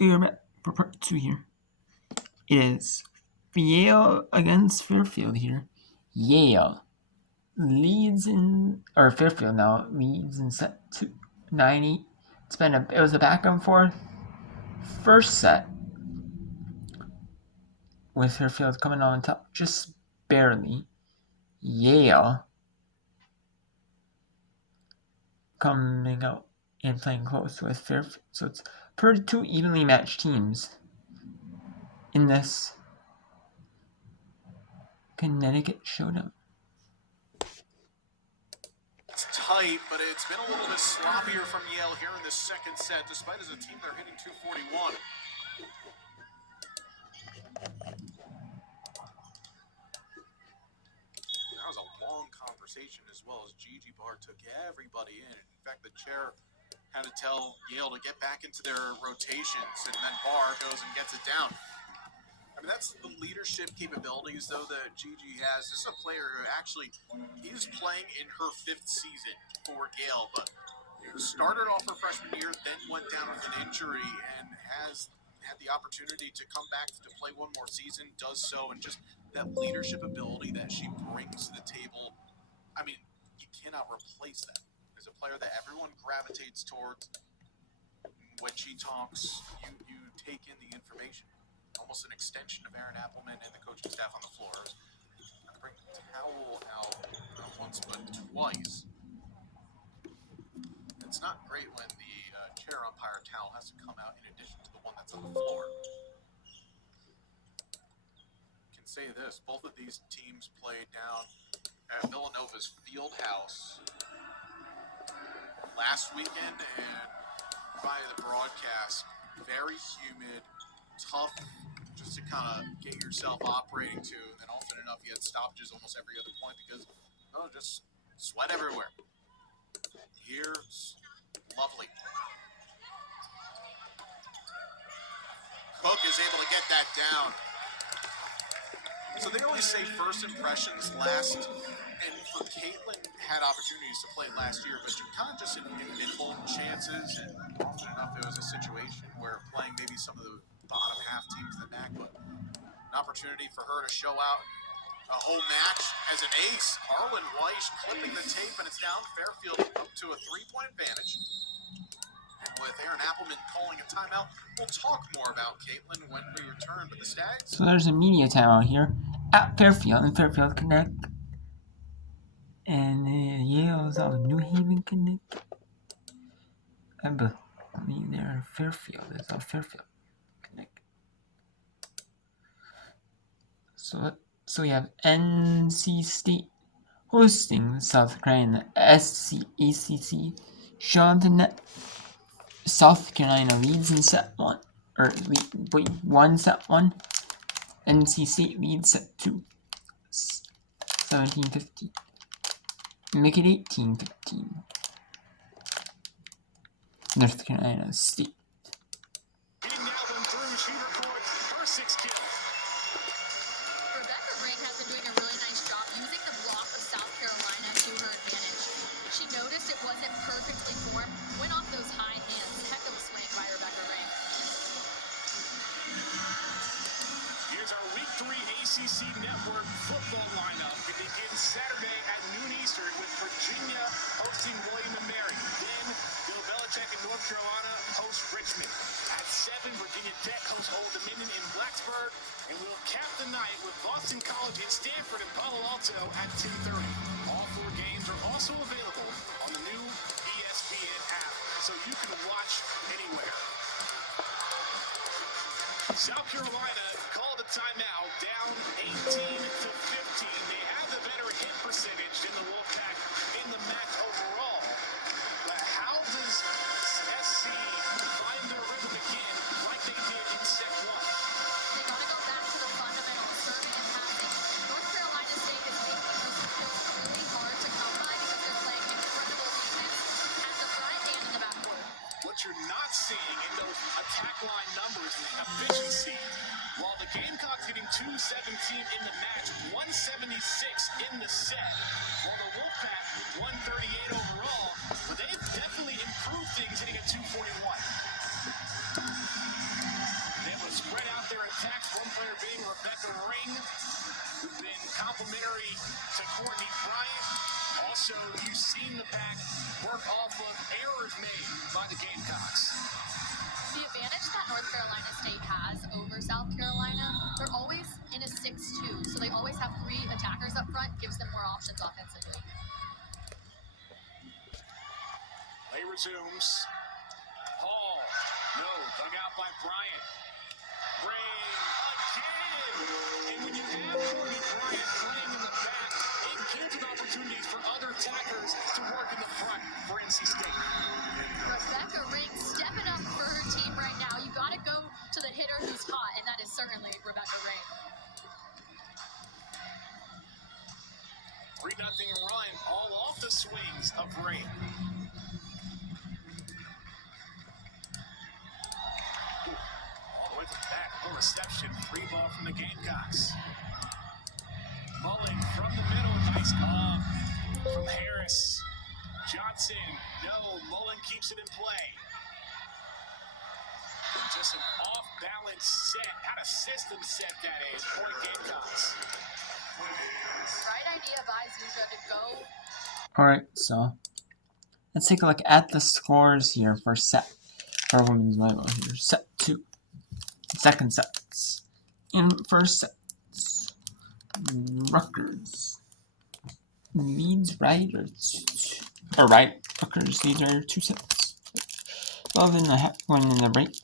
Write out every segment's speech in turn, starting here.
we're back for part 2 here. It is Yale against Fairfield here. Yale leads in, or Fairfield now leads in set 2, 9-8. It was a back and forth first set with Fairfield coming on top just barely. Yale coming out and playing close with Fairfield. So it's pretty two evenly matched teams in this Connecticut showdown. It's tight, but it's been a little bit sloppier from Yale here in this second set, despite as a team they're hitting 241. That was a long conversation as well as Gigi Barr took everybody in. In fact, the chair had to tell Yale to get back into their rotations, and then Barr goes and gets it down. I mean, that's the leadership capabilities, though, that Gigi has. This is a player who actually, he's playing in her 5th season for Yale, but started off her freshman year, then went down with an injury, and has had the opportunity to come back to play one more season, does so, and just that leadership ability that she brings to the table, I mean, you cannot replace that. As a player that everyone gravitates towards, when she talks, you take in the information. Almost an extension of Aaron Appleman and the coaching staff on the floor. I bring the towel out not once but twice. It's not great when the chair umpire towel has to come out in addition to the one that's on the floor. I can say this, both of these teams played down at Villanova's field house last weekend, and via the broadcast, very humid, tough just to kind of get yourself operating to, and then often enough you had stoppages almost every other point because just sweat everywhere. Here's lovely. Cook is able to get that down. So they always say first impressions last, and for Caitlin had opportunities to play last year, but kind of just in mid-hold chances, and often enough it was a situation where playing maybe some of the bottom half teams in the MAC, but an opportunity for her to show out a whole match as an ace. Harlan Weish clipping the tape, and it's down. Fairfield up to a 3-point advantage. And with Aaron Appleman calling a timeout, we'll talk more about Caitlin when we return to the Stags. So there's a media timeout here at Fairfield, and Fairfield Connect. And Yale's out of New Haven Connect. I believe they're Fairfield. It's out Fairfield Connect. So we have NC State hosting South Carolina ACC. South Carolina leads in set 1. Set 1. NC State leads set 2. 17-15. Make it 18-15. North Carolina State. Being nailed them through, she records her 6th kill. Rebecca Ring has been doing a really nice job using the block of South Carolina to her advantage. She noticed it wasn't perfectly formed, went off those high hands. Heck of a swing by Rebecca Ring. Here's our Week 3 ACC Network football lineup. It begins Saturday at noon Eastern with Virginia hosting William & Mary. Then Bill Belichick in North Carolina host Richmond. At 7, Virginia Tech hosts Old Dominion in Blacksburg. And we'll cap the night with Boston College and Stanford in Palo Alto at 10:30. All 4 games are also available on the new ESPN app, so you can watch anywhere. South Carolina called a timeout, down 18-15. They have the better hit percentage than the Wolfpack in the MAC overall. But how does SC find their rhythm again like they did in set 1? They got to go back to the fundamentals, serving and passing. North Carolina State is making those skills really hard to come by because they're playing incredible defense at the front and in the backcourt. What you're not seeing in those attack line numbers is efficiency. While the Gamecocks getting 217 in the match, 176 in the set. While the Wolfpack 138 overall, but they've definitely improved things hitting at 241. attacks, one player being Rebecca Ring, who's been complimentary to Courtney Bryant. Also, you've seen the pack work off of errors made by the Gamecocks. The advantage that North Carolina State has over South Carolina, they're always in a 6-2, so they always have 3 attackers up front, gives them more options offensively. Play resumes. Hall, no, dug out by Bryant. Ring again! And when you have Courtney Bryant playing in the back, it gives opportunities for other attackers to work in the front for NC State. Rebecca Ring stepping up for her team right now. You got to go to the hitter who's hot, and that is certainly Rebecca Ring. 3-0 run, all off the swings of Ring. All the way to the back, no reception, free ball from the Gamecocks. Mullen from the middle, nice call from Harris. Johnson, no, Mullen keeps it in play. Just an off-balance set, not a system set that is, point Gamecocks. Right idea by Zuja to go. Alright, so let's take a look at the scores here for women's volleyball here. Set 2. Second sets. In first sets, Rutgers leads Rutgers leads are 2 sets. 12 in the one in the break.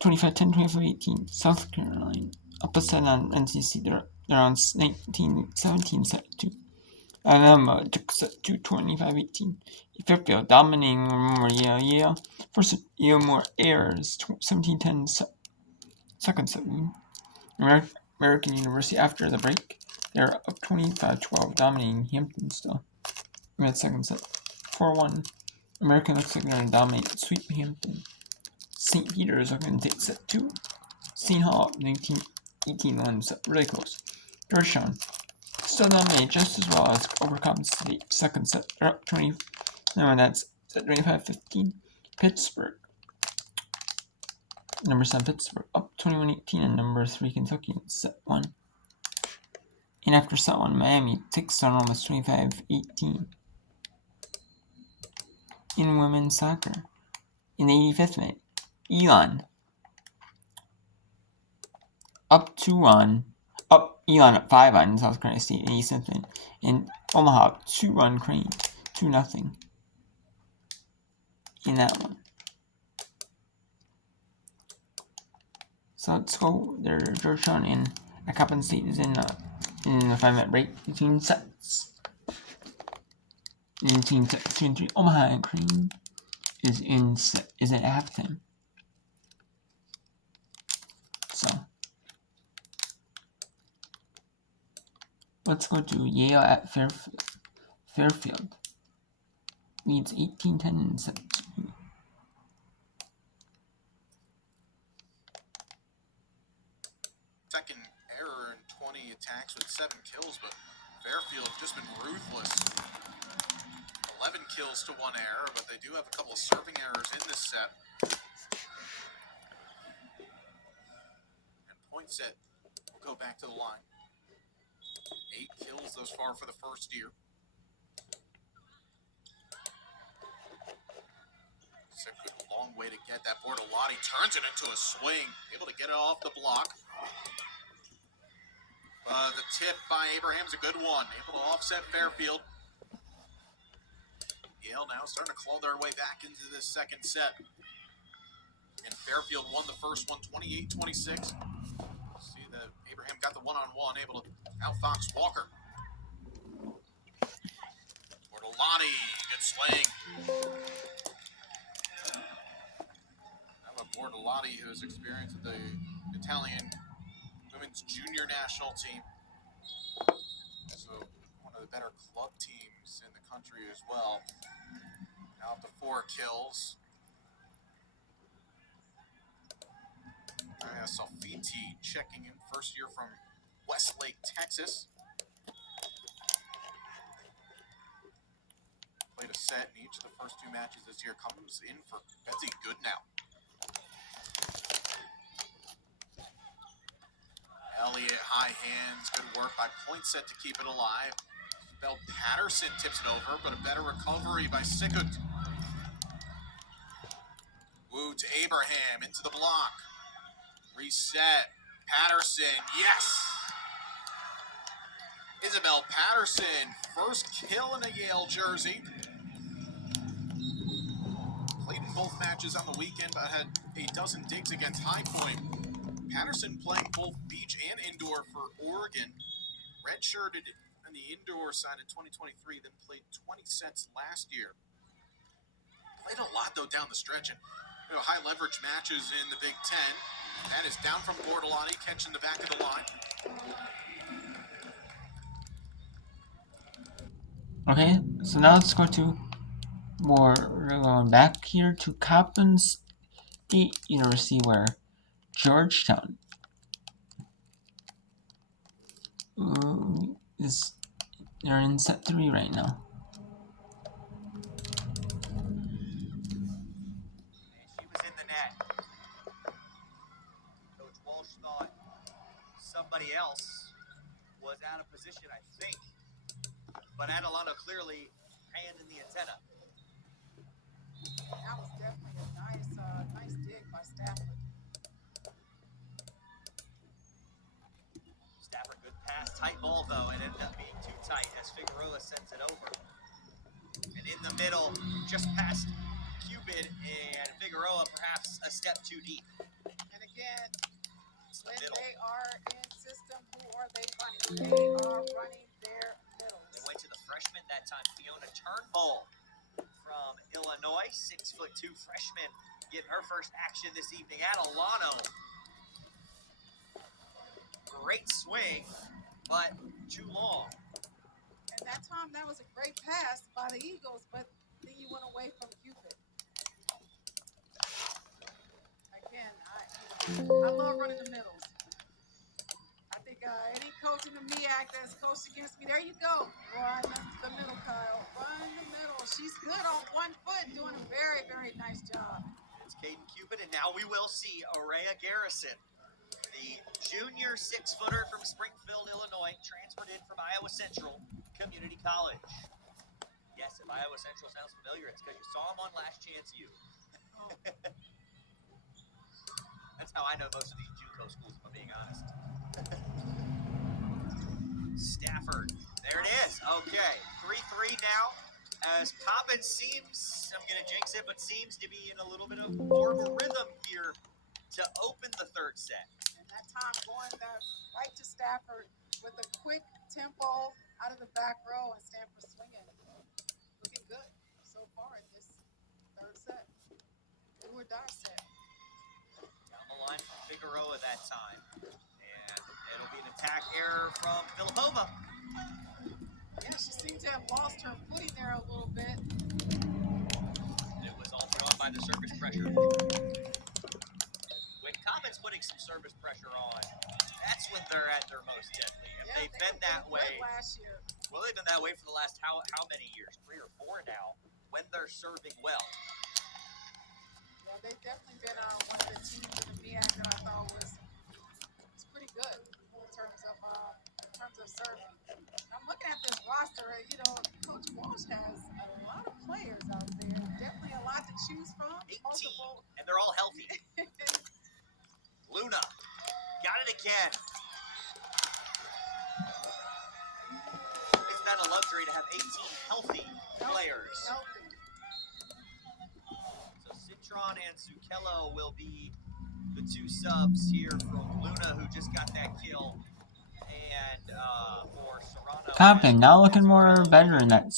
25-10, 25-18. South Carolina opposite on NCC. They're on 19-17 set 2. Alabama took set 2, 25-18. Fairfield dominating Yale. First Yale more errors. 17-10 second set win. American University after the break. They're up 25-12, dominating Hampton still. In that second set. 4-1. American looks like they're going to dominate sweep Hampton. St. Peter's are going to take set 2. St. Hall 19-18 set, really close. Georgetown still dominate just as well as overcome the second set. They're up 20. No, that's set 25-15. Pittsburgh. Number 7 Pittsburgh up 21-18, and number 3 Kentucky in set 1. And after set 1, Miami takes on almost 25-18. In women's soccer, in the 85th minute, Elon up 5 on South Carolina State in the 87th minute, and Omaha 2-run Crane 2-0 in that one. So let's go there. Georgetown and Accompany State is in the 5-minute break between sets. In team set 2 and 3, Omaha and Crane is at halftime. So let's go to Yale at Fairfield. Leads 18-10 in set 2. Second error in 20 attacks with 7 kills, but Fairfield just been ruthless. 11 kills to 1 error, but they do have a couple of serving errors in this set. And Poinsett will go back to the line. 8 kills thus far for the first year. It's a good long way to get that. Bortolotti turns it into a swing, able to get it off the block. The tip by Abraham's a good one, able to offset Fairfield. Yale now starting to claw their way back into this second set. And Fairfield won the first one 28-26. See that Abraham got the one-on-one, able to outfox Walker. Bortolotti, good swing. How about Bortolotti, who has experience with the Italian women's junior national team. So one of the better club teams in the country as well. Now up to 4 kills. Salfiti checking in, first year from Westlake, Texas. Played a set in each of the first 2 matches this year. Comes in for Betsy Goodnow. high hands. Good work by Poinsett to keep it alive. Bell Patterson tips it over, but a better recovery by Sikut. Wu to Abraham, into the block. Reset. Patterson, yes! Isabel Patterson, first kill in a Yale jersey. Played in both matches on the weekend, but had a dozen digs against High Point. Patterson playing both beach and indoor for Oregon. Redshirted on the indoor side in 2023, then played 20 sets last year. Played a lot, though, down the stretch, and high leverage matches in the Big Ten. That is down from Bortolotti, catching the back of the line. Okay, so now let's go to we're going back here to Coppin State University, where Georgetown they're in set 3 right now. She was in the net. Coach Walsh thought somebody else was out of position, I think. But Adelano clearly hand in the antenna. That was definitely a nice dig by Stafford. Stafford, good pass. Tight ball, though. It ended up being too tight as Figueroa sends it over. And in the middle, just past Cupid and Figueroa, perhaps a step too deep. And again, when middle. they are in system, who are they running? They are running their middles. They went to the freshman that time, Fiona Turnbull from Illinois, 6'2" freshman, getting her first action this evening. Adelano, great swing, but too long. And that time, that was a great pass by the Eagles, but then you went away from Cupid. Again, I love running the middles. I think any coach in the MEAC that's coached against me, there you go. Run the middle, Kyle. Run the middle. She's good on one foot, doing a very, very nice job. It's Caden Cupid, and now we will see Aurea Garrison, the junior 6-footer from Springfield, Illinois, transferred in from Iowa Central Community College. Yes, if Iowa Central sounds familiar, it's because you saw them on Last Chance U. Oh. That's how I know most of these JUCO schools, if I'm being honest. Stafford, there it is. Okay, 3-3 now. As Coppin seems, I'm going to jinx it, but seems to be in a little bit of more of a rhythm here to open the third set. And that time going right to Stafford with a quick tempo out of the back row, and Stanford swinging. Looking good so far in this third set. Do or die set. Down the line from Figueroa that time. And it'll be an attack error from Filipova. Yeah, she seemed to have lost her footing there a little bit. It was all put on by the service pressure. When Coppin's putting some service pressure on, that's when they're at their most deadly. And Yeah, they've been that way. Last year. Well, they've been that way for the last how many years? 3 or 4 now, when they're serving well. Yeah, they've definitely been one of the teams in the MEAC that I thought was pretty good in terms of serving. I'm looking at this roster, Coach Walsh has a lot of players out there. Definitely a lot to choose from. 18, Multiple. and they're all healthy. Luna got it again. Isn't that a luxury to have 18 healthy players? Healthy. So Citron and Zucchello will be the 2 subs here from Luna, who just got that kill. And for Serrano. Coppin now looking more better in that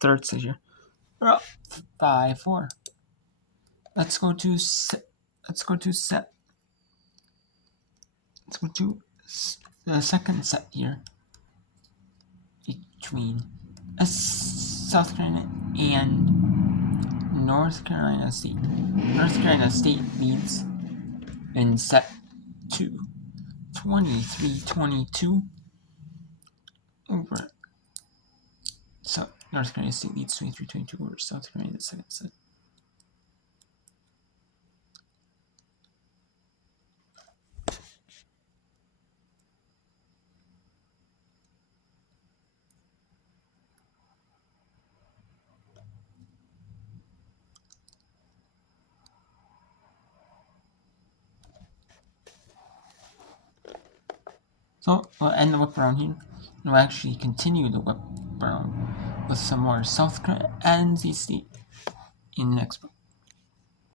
third set here. We're up 5-4. Let's go to the second set here between South Carolina and North Carolina State. North Carolina State leads in set 2, 23-22 over. So North Carolina State leads 23-22 over South Carolina in the second set. So we'll end the whip around here. And we'll actually continue the whip around with some more South Carolina and NC State in the next book.